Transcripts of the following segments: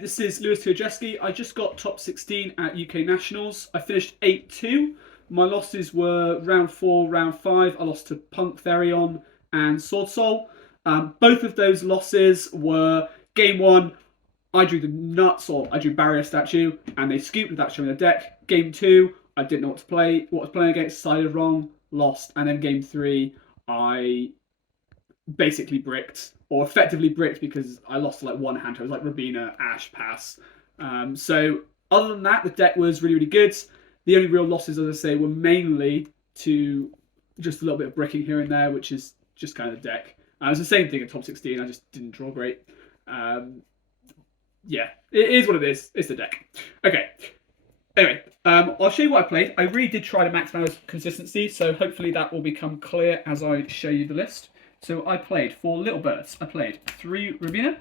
this is Lewis Tujaski. I just got top 16 at UK Nationals. I finished 8-2. My losses were round 4, round 5. I lost to Punk Therion and Sword Soul. Both of those losses were game 1. I drew the nuts, or I drew Barrier Statue, and they scooped without showing the deck. Game 2, I didn't know what to play. What I was playing against, decided wrong, lost. And then game 3, I basically bricked, or effectively bricked, because I lost to like one hand. It was like Rabina, Ash, pass. So other than that, the deck was really, really good. The only real losses, as I say, were mainly to just a little bit of bricking here and there, which is just kind of the deck. It was the same thing at top 16. I just didn't draw great. Yeah, it is what it is. It's the deck. Okay. Anyway, I'll show you what I played. I really did try to maximize consistency, so hopefully that will become clear as I show you the list. So I played 4 Little Birds. I played 3 Rabina,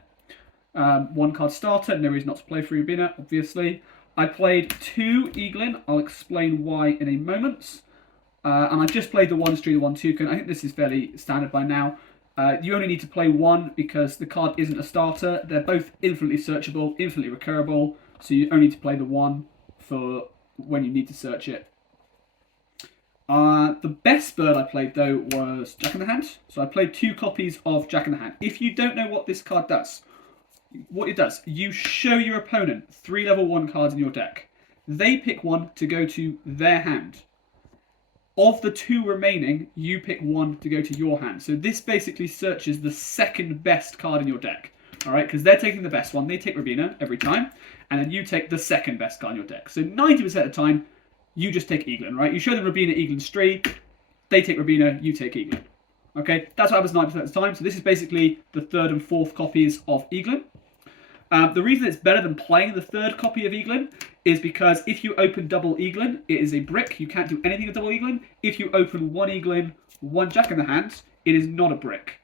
1 card starter. No reason not to play 3 Rabina, obviously. I played 2 Eaglin. I'll explain why in a moment. And I just played the 1-3, the 1 toucan. I think this is fairly standard by now. You only need to play 1 because the card isn't a starter. They're both infinitely searchable, infinitely recurable. So you only need to play the 1 for when you need to search it. The best bird I played, though, was Jack in the Hand. So I played 2 copies of Jack in the Hand. If you don't know what this card does, what it does, you show your opponent 3 level 1 cards in your deck. They pick 1 to go to their hand. Of the 2 remaining, you pick 1 to go to your hand. So this basically searches the second best card in your deck. Alright, because they're taking the best one. They take Rabina every time. And then you take the second best card in your deck. So 90% of the time, you just take Eaglin, right? You show them Rabina, Eaglin, Stree. They take Rabina, you take Eaglin. Okay, that's what happens 90% of the time. So this is basically the 3rd and 4th copies of Eaglin. The reason it's better than playing the 3rd copy of Eaglin is because if you open double Eaglin, it is a brick. You can't do anything with double Eaglin. If you open 1 Eaglin, 1 Jack in the Hand, it is not a brick.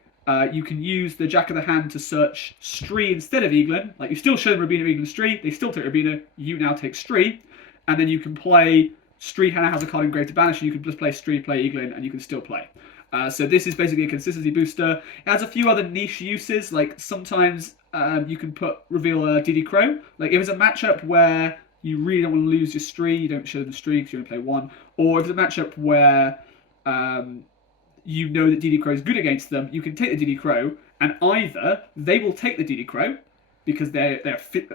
You can use the Jack of the Hand to search Stree instead of Eaglin. Like, you still show them Rabina, Eaglin, Stree. They still take Rabina. You now take Stree. And then you can play Stree now has a card engraved to banish. And you can just play Stree, play Eaglin, and you can still play. So this is basically a consistency booster. It has a few other niche uses. Like, sometimes you can reveal DD Crow. Like, if it's a matchup where you really don't want to lose your Stree, you don't show them Stree because you only play 1. Or if it's a matchup where you know that DD Crow is good against them, you can take the DD Crow, and either they will take the DD Crow because they're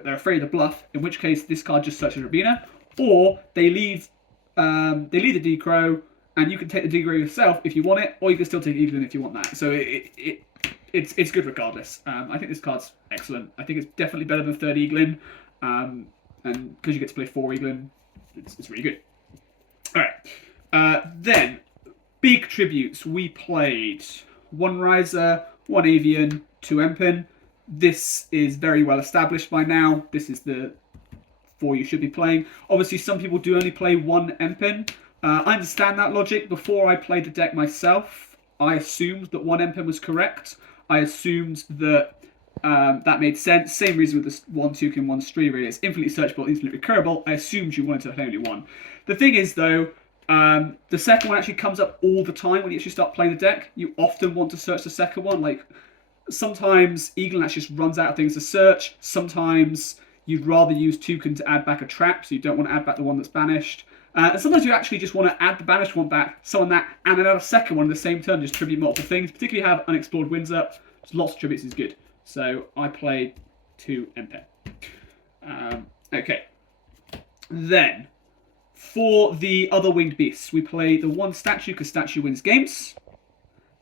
afraid of the bluff, in which case this card just searches Rabina, or they leave the DD Crow, and you can take the DD Crow yourself if you want it, or you can still take Eaglin if you want that. So it's good regardless. I think this card's excellent. I think it's definitely better than 3rd Eaglin, and because you get to play 4 Eaglin, it's really good. All right, then. Big tributes. We played 1 Riser, 1 Avian, 2 Empin. This is very well established by now. This is the 4 you should be playing. Obviously, some people do only play 1 Empin. I understand that logic. Before I played the deck myself, I assumed that 1 Empin was correct. I assumed that that made sense. Same reason with this 1 Toucan, 1 Stree, really. It's infinitely searchable, infinitely recurable. I assumed you wanted to play only 1. The thing is, though, the second one actually comes up all the time when you actually start playing the deck. You often want to search the second one. Like, sometimes Eaglin actually just runs out of things to search. Sometimes you'd rather use Toucan to add back a trap, so you don't want to add back the one that's banished. And sometimes you actually just want to add the banished one back, summon that, and then add a second one in the same turn, just tribute multiple things. Particularly have Unexplored Winds up. Just lots of tributes is good. So I played 2 Empire. Okay. Then, for the other winged beasts, we play the 1 Statue, because Statue wins games.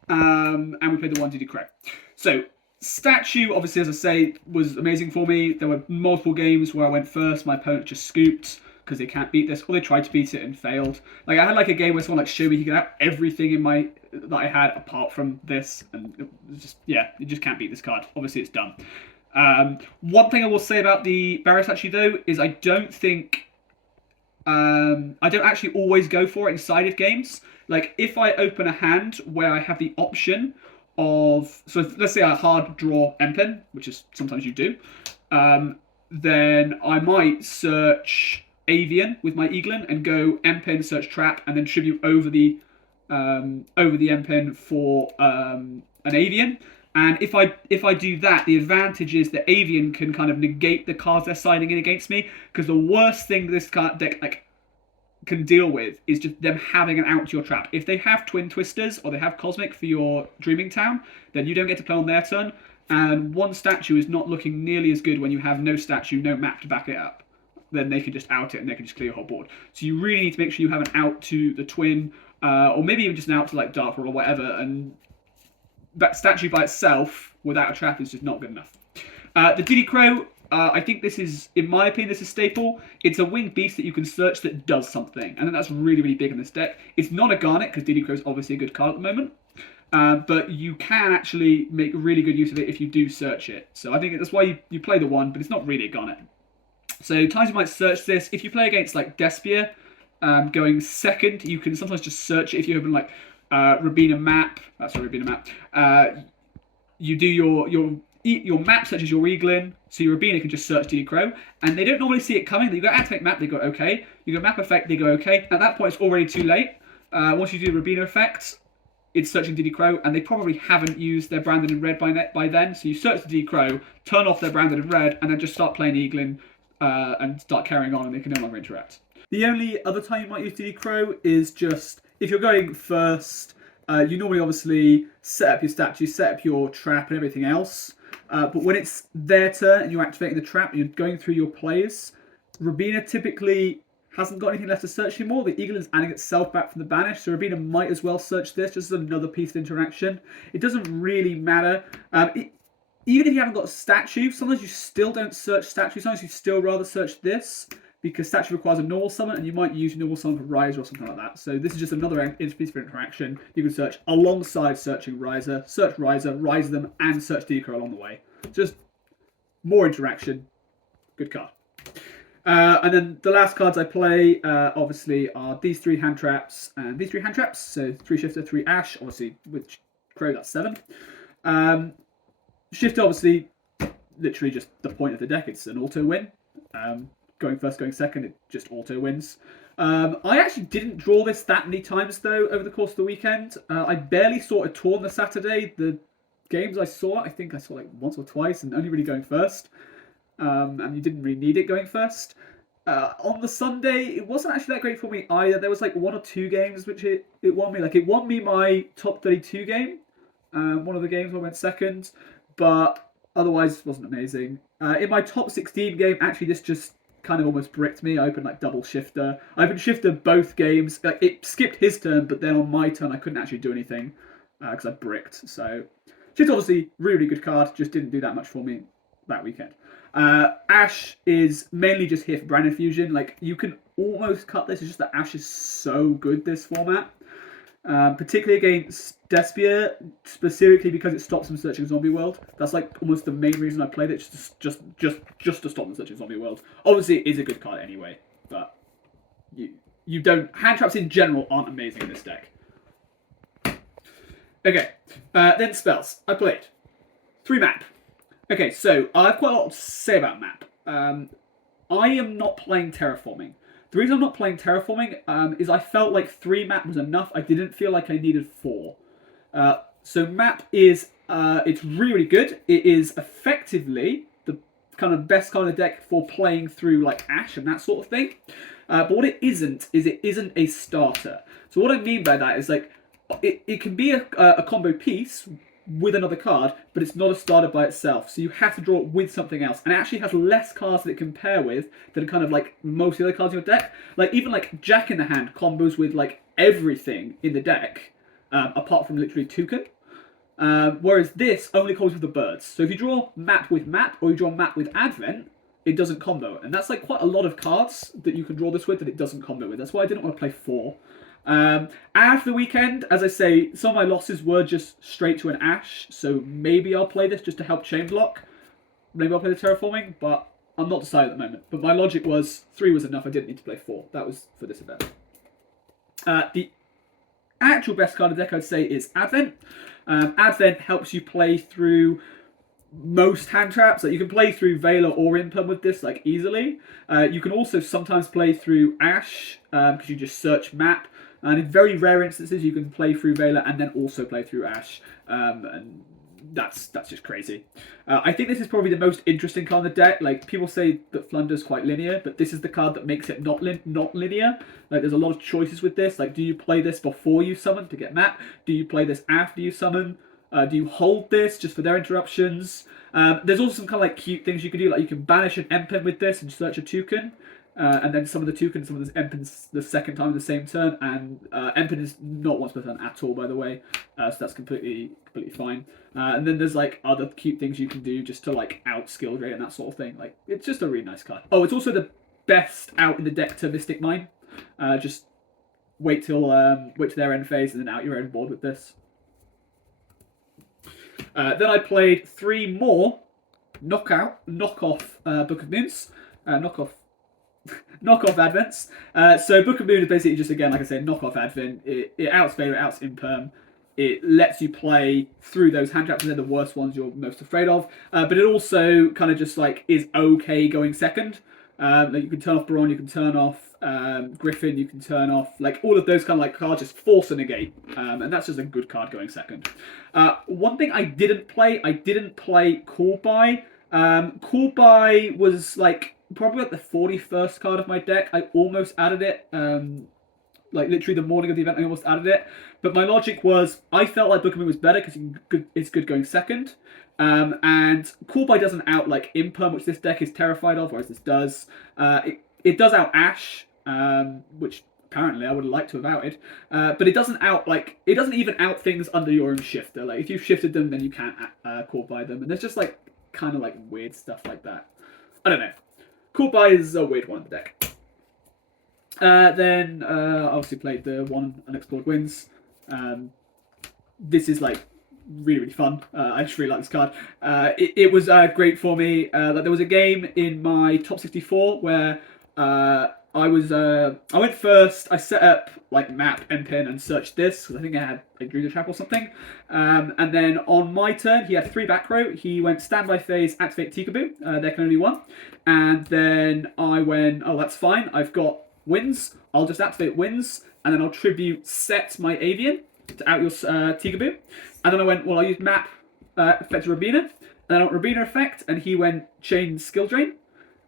And we played the 1 DD Crow. So, Statue, obviously, as I say, was amazing for me. There were multiple games where I went first, my opponent just scooped, because they can't beat this, or they tried to beat it and failed. Like, I had like a game where someone like showed me he could have everything in that I had apart from this, and it was just, yeah, you just can't beat this card. Obviously, it's done. One thing I will say about the Barrier Statue, though, is I don't actually always go for it in sided games. Like, if I open a hand where I have the option of... So, let's say I hard draw Empin, which is sometimes you do. Then I might search Avian with my Eaglin and go Empin, search Trap, and then tribute over the Empin for an Avian. And if I do that, the advantage is that Avian can kind of negate the cards they're signing in against me. Because the worst thing this card deck can deal with is just them having an out to your trap. If they have Twin Twisters or they have Cosmic for your Dreaming Town, then you don't get to play on their turn. And one statue is not looking nearly as good when you have no statue, no map to back it up. Then they can just out it and they can just clear your whole board. So you really need to make sure you have an out to the Twin, or maybe even just an out to like Dark World or whatever. And that statue by itself, without a trap, is just not good enough. The Diddy Crow, I think this is, in my opinion, this is staple. It's a winged beast that you can search that does something. And that's really, really big in this deck. It's not a Garnet, because Diddy Crow is obviously a good card at the moment. But you can actually make really good use of it if you do search it. So I think that's why you play the one, but it's not really a Garnet. So times you might search this. If you play against like Despia, going second, you can sometimes just search it if you open like Rabina map. Sorry, Rabina map. You do your map searches your Eaglin, so your Rabina can just search Diddy Crow, and they don't normally see it coming. You go activate map, they go okay. You go map effect, they go okay. At that point, it's already too late. Once you do the Rabina effect, it's searching Diddy Crow, and they probably haven't used their branded in red by then. So you search the Diddy Crow, turn off their branded in red, and then just start playing Eaglin and start carrying on, and they can no longer interact. The only other time you might use Diddy Crow is just if you're going first. You normally obviously set up your statue, set up your trap and everything else. But when it's their turn and you're activating the trap and you're going through your plays, Rabina typically hasn't got anything left to search anymore. The Eagle is adding itself back from the banish, so Rabina might as well search this just as another piece of interaction. It doesn't really matter. Even if you haven't got a statue, sometimes you still don't search statue. Sometimes you still rather search this, because statue requires a normal summon, and you might use normal summon for Riser or something like that. So this is just another piece of interaction. You can search alongside searching Riser, search Riser, Riser them, and search Diddy Crow along the way. Just more interaction. Good card. And then the last cards I play, obviously, are these three hand traps and these three hand traps. So 3 Shifter, 3 Ash, obviously with Crow, that's 7. Shifter, obviously, literally just the point of the deck. It's an auto win. Going first, going second, it just auto wins. I actually didn't draw this that many times, though, over the course of the weekend. I barely saw a tour on the Saturday. The games I think I saw like once or twice, and only really going first. And you didn't really need it going first. On the Sunday, it wasn't actually that great for me either. There was like 1 or 2 games which it won me. Like, it won me my top 32 game. One of the games I went second, but otherwise it wasn't amazing. In my top 16 game, actually this just kind of almost bricked me. I opened like double Shifter. I opened Shifter both games. Like, it skipped his turn, but then on my turn I couldn't actually do anything because I bricked. So Shifter, obviously really good card, just didn't do that much for me that weekend. Ash is mainly just here for brand infusion. Like, you can almost cut this. It's just that Ash is so good this format. Particularly against Despia, specifically because it stops them searching Zombie World. That's like almost the main reason I played it, just to stop them searching Zombie World. Obviously, it is a good card anyway, but you don't. Hand traps in general aren't amazing in this deck. Okay, then spells. I played 3 map. Okay, so I have quite a lot to say about map. I am not playing Terraforming. The reason I'm not playing Terraforming is I felt like 3 map was enough. I didn't feel like I needed 4. So map is, it's really, really good. It is effectively the kind of best kind of deck for playing through like Ash and that sort of thing. But what it isn't is it isn't a starter. So what I mean by that is like, it can be a combo piece with another card, but it's not a starter by itself. So you have to draw it with something else. And it actually has less cards that it can pair with than kind of like most of the other cards in your deck. Like, even like Jack in the Hand combos with like everything in the deck, apart from literally Toucan. Whereas this only combos with the birds. So if you draw map with map, or you draw map with Advent, it doesn't combo. And that's like quite a lot of cards that you can draw this with that it doesn't combo with. That's why I didn't want to play 4. After the weekend, as I say, some of my losses were just straight to an Ash, so maybe I'll play this just to help chain block. Maybe I'll play the Terraforming, but I'm not decided at the moment. But my logic was 3 was enough, I didn't need to play 4. That was for this event. The actual best card of the deck, I'd say, is Advent. Advent helps you play through most hand traps. Like, you can play through Veiler or Imperm with this like easily. You can also sometimes play through Ash, because you just search map. And in very rare instances, you can play through Veiler and then also play through Ash. And that's just crazy. I think this is probably the most interesting card in the deck. Like, people say that Flunder's quite linear, but this is the card that makes it not linear. Like, there's a lot of choices with this. Like, do you play this before you summon to get map? Do you play this after you summon? Do you hold this just for their interruptions? There's also some kind of like cute things you can do. Like, you can banish an Empen with this and search a toucan. And then some of the toucans, some of the Empens the second time in the same turn, and Empen is not once per turn at all, by the way, so that's completely fine. And then there's like other cute things you can do just to like out skill rate and that sort of thing. Like, it's just a really nice card. Oh, it's also the best out in the deck to Mystic Mine. Just wait till their end phase and then out your own board with this. Then I played 3 more knockoff Book of Moons, knockoff Advents. So Book of Moon is basically just, again, like I said, knockoff Advent. It outs Favor, it outs Imperm. It lets you play through those hand traps, and they're the worst ones you're most afraid of. But it also kind of just like is okay going second. Like, you can turn off Baron, you can turn off Griffin, you can turn off like all of those kind of like cards just force a negate, and that's just a good card going second. One thing I didn't play Call By. Call By was like probably like the 41st card of my deck. I almost added it. Like literally the morning of the event, I almost added it. But my logic was, I felt like Book of Moon was better because it's good going second. And Call By doesn't out like Imperm, which this deck is terrified of, whereas this does. It does out Ash, which apparently I would have liked to have outed. But it doesn't out like, it doesn't even out things under your own shifter. Like, if you've shifted them, then you can't Call By them. And there's just like kind of like weird stuff like that. I don't know. Call By is a weird one in the deck. Then obviously played the 1 Unexplored Winds. This is like really, really fun. I just really like this card. It was great for me. Like, there was a game in my top 64 where I went first. I set up like map, Empen, and searched this because I think I drew the trap or something. And then on my turn, he had 3 back row. He went standby phase, activate Tikaboo. There can only 1. And then I went, oh, that's fine. I've got Winds. I'll just activate Winds, and then I'll tribute set my Avian to out your Tikaboo. And then I went, well, I'll use map effect Rabina, and then I went Rabina effect, and he went chain skill drain.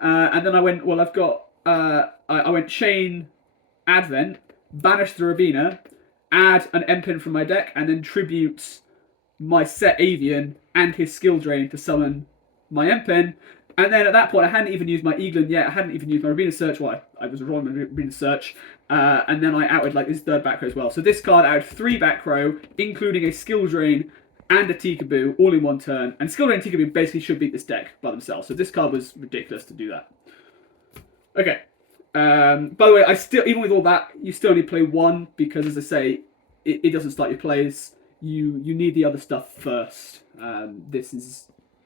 And then I went, well, I've got I went chain Advent, banish the Rabina, add an Empen from my deck, and then tribute my set Avian and his skill drain to summon my Empen. And then at that point, I hadn't even used my Eaglin yet. I hadn't even used my Rabina Search. Well, I was rolling my Rabina Search. And then I outed like his 3rd back row as well. So this card outed 3 back row, including a skill drain and a Tikaboo, all in 1 turn. And skill drain and Tikaboo basically should beat this deck by themselves. So this card was ridiculous to do that. Okay. By the way, I still, even with all that, you still only play 1 because, as I say, it doesn't start your plays. You need the other stuff first.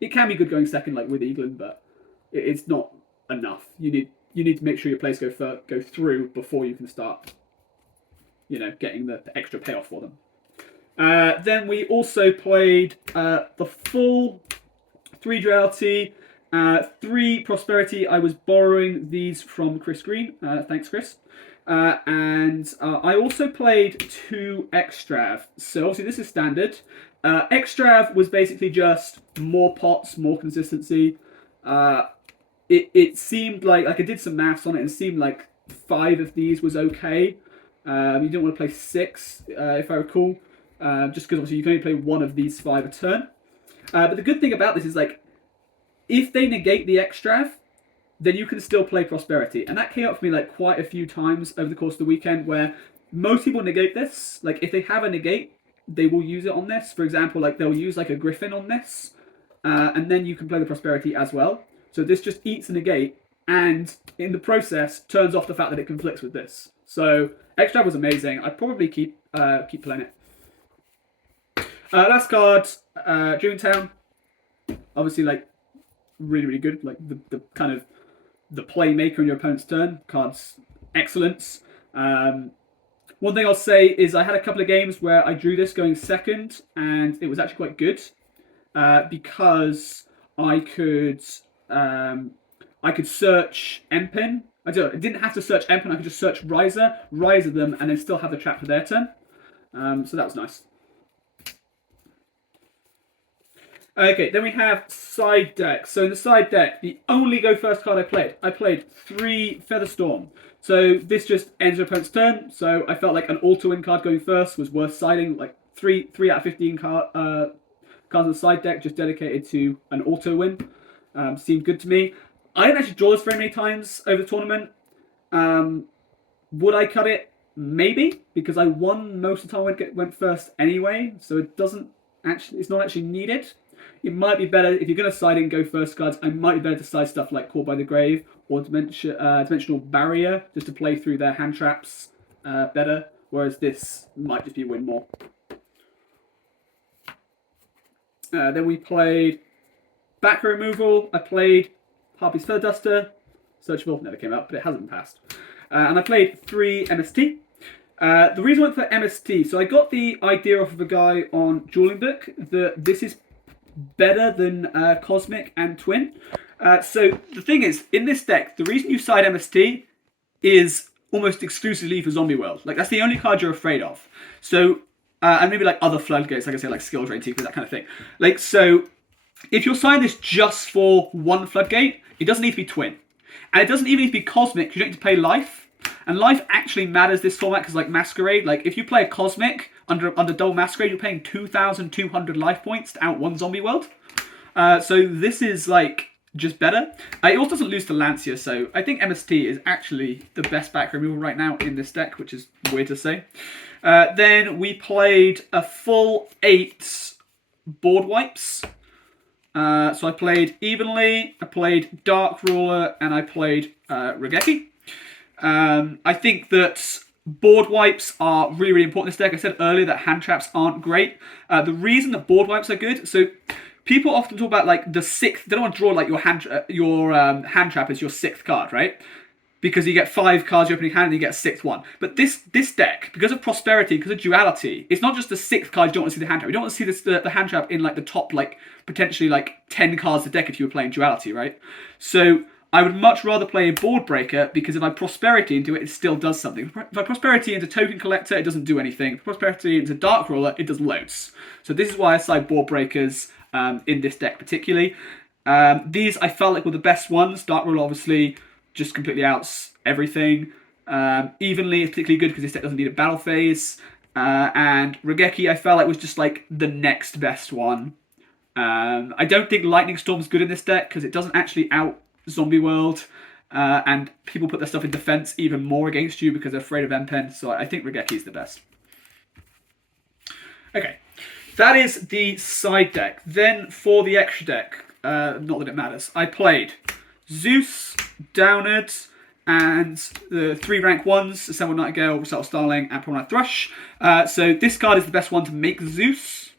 It can be good going second, like with Eaglin, but it's not enough. You need to make sure your plays go through before you can start, getting the extra payoff for them. Then we also played the full 3 JLT, 3 Prosperity. I was borrowing these from Chris Green. Thanks, Chris. And I also played 2 Extrav. So obviously this is standard. Extrav was basically just more pots, more consistency. It seemed like I did some maths on it, and it seemed like 5 of these was okay. You didn't want to play 6, if I recall, just because obviously you can only play 1 of these 5 a turn. But the good thing about this is, like, if they negate the Extrav, then you can still play Prosperity. And that came up for me like quite a few times over the course of the weekend, where most people negate this. Like, if they have a negate, they will use it on this. For example, like, they'll use like a Griffin on this, and then you can play the Prosperity as well. So this just eats a negate, and in the process turns off the fact that it conflicts with this. So Extrav was amazing. I'd probably keep playing it. Last card, Town. Obviously, like, really, really good. Like, the kind of the playmaker on your opponent's turn. Card's excellence. One thing I'll say is I had a couple of games where I drew this going second, and it was actually quite good because I could search Empen. I didn't have to search Empen. I could just search Riser them, and then still have the trap for their turn. So that was nice. Okay, then we have side deck. So in the side deck, the only go first card I played 3 Featherstorm. So this just ends your opponent's turn. So I felt like an auto-win card going first was worth siding. Like 3 out of 15 cards in the side deck just dedicated to an auto-win. Seemed good to me. I didn't actually draw this very many times over the tournament. Would I cut it? Maybe, because I won most of the time when it went first anyway. So it's not actually needed. It might be better if you're going to side in go first cards. I might be better to side stuff like Caught by the Grave or Dimensional Barrier just to play through their hand traps better. Whereas this might just be win more. Then we played back removal. I played Harpy's Feather Duster. Searchable never came up, but it hasn't passed. And I played 3 MST. The reason I went for MST, so I got the idea off of a guy on Dueling Book that this is better than Cosmic and Twin. So the thing is, in this deck, the reason you side MST is almost exclusively for Zombie World. Like, that's the only card you're afraid of. So, and maybe like other floodgates, like I say, like Skill Drain, that kind of thing. Like, so if you're siding this just for one floodgate, it doesn't need to be Twin. And it doesn't even need to be Cosmic, because you don't need to pay life. And life actually matters this format, because like Masquerade, like if you play a Cosmic under double Masquerade, you're paying 2,200 life points to out one Zombie World. So this is like just better. It also doesn't lose to Lancia, so I think MST is actually the best back removal right now in this deck, which is weird to say. Then we played a full 8 board wipes. So I played Evenly, I played Dark Ruler, and I played Regeki. I think that board wipes are really, really important in this deck. I said earlier that hand traps aren't great. The reason that board wipes are good, so people often talk about like the 6th, they don't want to draw like your hand trap as your 6th card, right? Because you get 5 cards in your opening hand and you get a 6th one. But this deck, because of prosperity, because of duality, it's not just the 6th card you don't want to see the hand trap. You don't want to see the hand trap in like the top, like potentially like 10 cards of the deck if you were playing duality, right? So I would much rather play a board breaker, because if I prosperity into it, it still does something. If I prosperity into token collector, it doesn't do anything. If I prosperity into dark roller, it does loads. So this is why I side board breakers in this deck particularly. These I felt like were the best ones. Dark roller obviously just completely outs everything. Evenly is particularly good because this deck doesn't need a battle phase. And Regeki I felt like was just like the next best one. I don't think Lightning Storm's good in this deck because it doesn't actually out Zombie World, and people put their stuff in defense even more against you because they're afraid of M-Pen, so I think Regeki is the best. Okay, that is the side deck. Then for the extra deck, not that it matters, I played Zeus, Downard, and the 3 rank 1s, Assembled Nightingale, Recital Starling, and Promenade Thrush. So this card is the best one to make Zeus.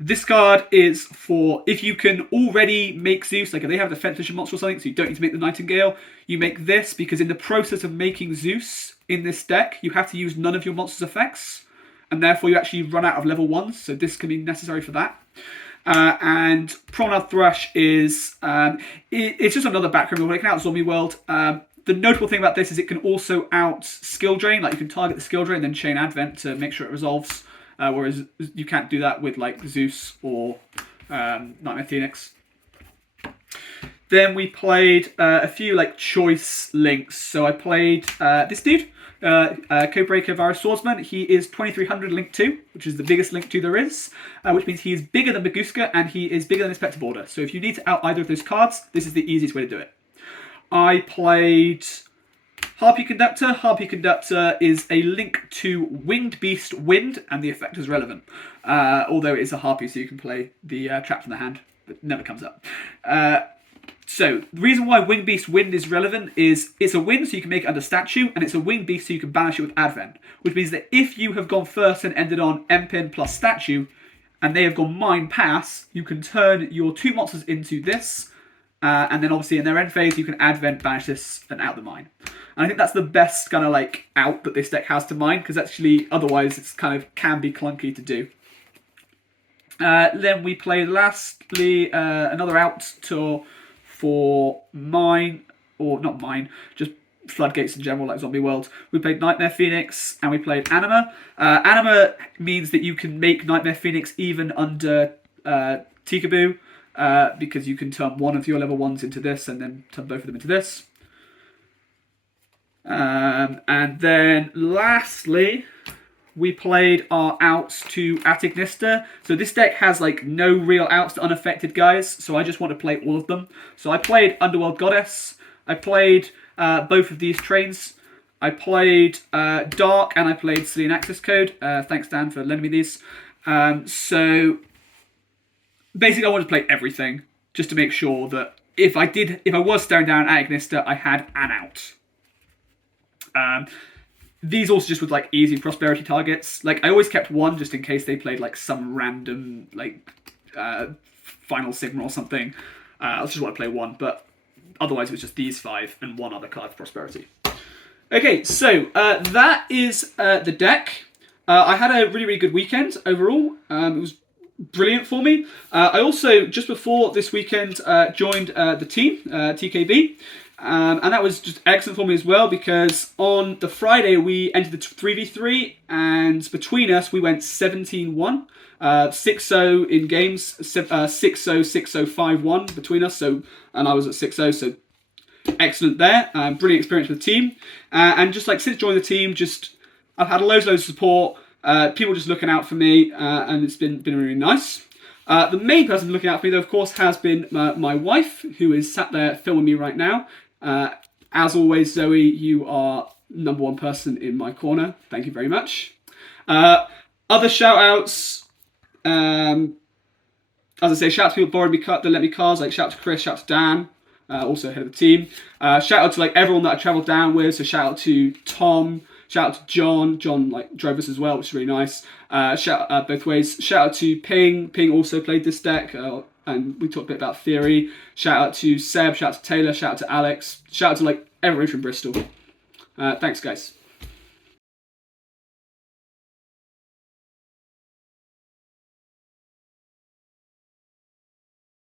This card is for if you can already make Zeus, like if they have a defense vision monster or something, so you don't need to make the Nightingale, you make this, because in the process of making Zeus in this deck, you have to use none of your monster's effects, and therefore you actually run out of level 1s, so this can be necessary for that. And Promenade Thrush is, it's just another back removal. It can out Zombie World. The notable thing about this is it can also out Skill Drain, like you can target the Skill Drain and then chain Advent to make sure it resolves. Whereas you can't do that with like Zeus or Nightmare Phoenix. Then we played a few like choice links. So I played this dude, Codebreaker Virus Swordsman. He is 2300 link 2, which is the biggest link 2 there is, which means he is bigger than Baguska and he is bigger than Inspector Border. So if you need to out either of those cards, this is the easiest way to do it. I played Harpy Conductor. Harpy Conductor is a link to Winged Beast Wind, and the effect is relevant. Although it is a Harpy, so you can play the trap from the hand, but it never comes up. So, the reason why Winged Beast Wind is relevant is it's a wind, so you can make it under statue, and it's a Winged Beast, so you can banish it with Advent. Which means that if you have gone first and ended on M-Pin plus statue, and they have gone Mine Pass, you can turn your 2 monsters into this, and then obviously in their end phase, you can Advent, banish this, and out the mine. And I think that's the best kind of like out that this deck has to mine, because actually otherwise it's kind of can be clunky to do. Then we played lastly another out tour for mine, or not mine, just floodgates in general like Zombie World. We played Nightmare Phoenix and we played Anima. Anima means that you can make Nightmare Phoenix even under Tikaboo, because you can turn one of your level 1s into this and then turn both of them into this. And then lastly, we played our outs to Atignista. So this deck has like no real outs to unaffected guys, so I just want to play all of them. So I played Underworld Goddess, I played both of these trains, I played Dark, and I played Cillian Access Code. Thanks Dan for lending me these. So basically I wanted to play everything, just to make sure that if I was staring down Atignista, I had an out. These also just with like easy prosperity targets. Like I always kept one just in case they played like some random like Final Sigma or something. I just want to play one, but otherwise it was just these 5 and one other card for prosperity. Okay, so that is the deck. I had a really good weekend overall. It was brilliant for me. I also, just before this weekend, joined the team, TKB. And that was just excellent for me as well, because on the Friday we entered the 3v3, and between us we went 17-1, 6-0 in games, 6-0, 6-0, 5-1 between us. So, and I was at 6-0, so excellent there. Brilliant experience with the team, and just like since joining the team, I've had loads of support. People just looking out for me, and it's been really nice. The main person looking out for me, though, of course, has been my wife, who is sat there filming me right now. As always, Zoe, you are #1 person in my corner. Thank you very much. Other shout-outs, as I say, shout out to people borrowing me that let me cards, like shout out to Chris, shout out to Dan, also head of the team. Shout out to like everyone that I travelled down with, so shout out to Tom, shout out to John like drove us as well, which is really nice. Shout out both ways. Shout out to Ping also played this deck, and we talked a bit about theory. Shout out to Seb, shout out to Taylor, shout out to Alex, shout out to like everyone from Bristol. Thanks guys.